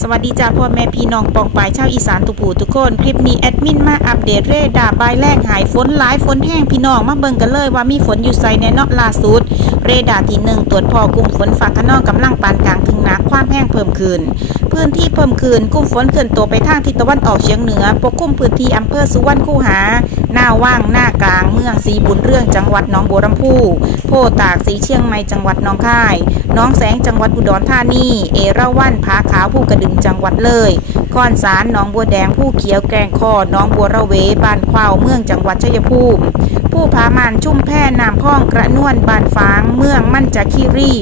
สวัสดีจ้าพ่อแม่พี่น้องปองปายชาวอีสานตุกผู้ทุกคน คลิปนี้แอดมินมาอัปเดตเรดาร์บแรกหายฝนหลายฝนแห้งพี่น้องมาเบิ่งกันเลยว่ามีฝนอยู่ไซแน่เนาะล่าสุด เรดาร์ที่หนึ่งตรวจพอกลุ่มฝนฝั่งขนองกำลังปานกลางถึงหนักความแห้งเพิ่มขึ้น พื้นที่เพิ่มขึ้นกลุ่มฝนเคลื่อนตัวไปทางทิศตะวันออกเฉียงเหนือ ปกคลุมพื้นที่อำเภอสุวรรณคูหา หน้าว่างหน้ากลางเมืองสีบุญเรื่องจังหวัดหนองบัวลำพู โพตากสีเชียงใหม่จังหวัดหนองคายน้องแสงจังหวัดอุดรธานี เอราวัณผาขาวผู้กระดึงจังหวัดเลยคอนสารหนองบัวแดงผู้เขียวแกงคอหนองบัวระเวบ้านควาวเมืองจังหวัดชัยภูมิ ผู้พามานชุ่มแพ่นามพ่องกระนวนบานฟาง เมืองมั่นจาคีรี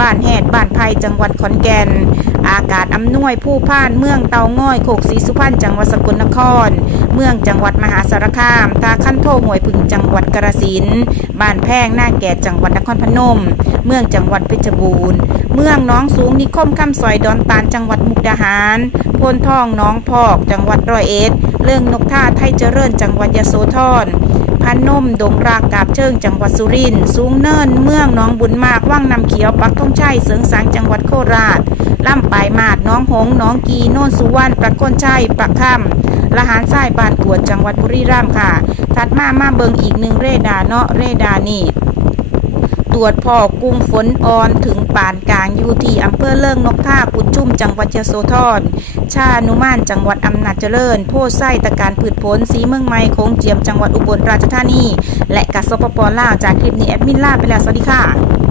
บ้านแหดบ้านไผ่จังหวัดขอนแก่น อากาศอำนวยผู้พ่านเมืองเตาง่อยโคกศรีสุพรรณจังหวัดสกลนคร เมืองจังหวัดมหาสารคามตาขั้นโทหวยพึงจังหวัดกระสินบ้านแพงหน้าแก่จังหวัดนครพนม เมืองจังหวัดเพชรบูรณ์ เมืองน้องสูงนิคมคำซอยดอนตาลจังหวัดมุกดาหารพนทองน้องพอก จังหวัดร้อยเอ็ดเรื่องนกท่าไทยเจริญจังหวัดยโสธร พันนม ดงรากกาบเชิงจังหวัดสุรินทร์สูงเนิน เมืองน้องบุญมากว่างนำเขียวปักทงชัยเสริงสังจังหวัดโคราชล่ำปลายมาดน้องหงน้องกีโน่นสุวรรณประก้นชัยปักคำละหารทรายบานกวดจังหวัดบุรีรัมย์ค่ะ ถัดมามาเบิงอีกหนึ่งเรดาเนาะเรดานี่ ตรวจพอกุ้งฝนอ่อนถึงปานกลางอยู่ที่อำเภอเลิงนกท่ากุดชุ่มจังหวัดยโสธร ชานุมานจังหวัดอำนาจเจริญ โพไส้ตะการพืชผลสีเมืองไม้โค้งเจียมจังหวัดอุบลราชธานี และกัสปปลาวจากคลิปนี้แอดมินลาไปแล้วสวัสดีค่ะ